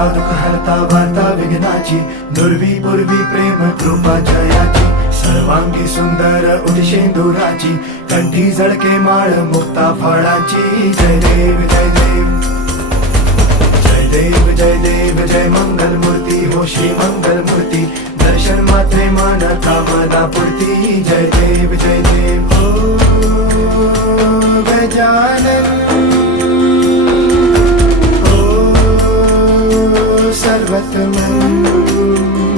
हरता दुःख हरता वार्ता विघ्नाची, दुर्वी पूर्वी प्रेम कृपा जयाची, सर्वांगी सुंदर उदिशेंदुराची, कंठी झळके माळ मुक्ता फळाची. जय देव जय देव जय देव जय देव जय मंगल मूर्ती हो श्री मंगल मूर्ती, दर्शन मात्रे मन कामना पूर्ती. जय देव जय देव हो गजानन हो सर्वतमन.